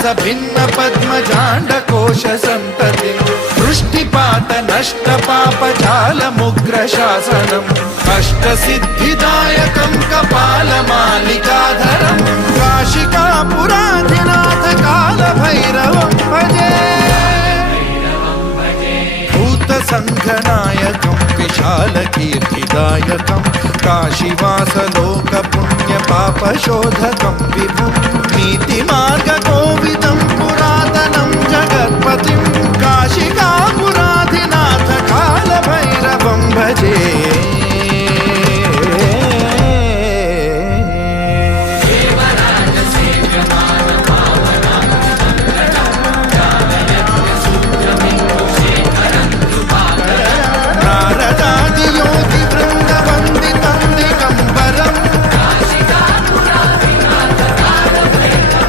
भिन्न पद्मजाण्डकोश सन्ततिं दृष्टिपात नष्ट पापजालमुग्र शासनम् अष्टसिद्धिदायकं कपालमालिकाधरं काशिकापुराधिनाथ कालभैरवं भजे भूतसङ्घनायकं विशालकीर्तिदायकं काशीवासलोकपुण्यपापशोधकं विभुं नीति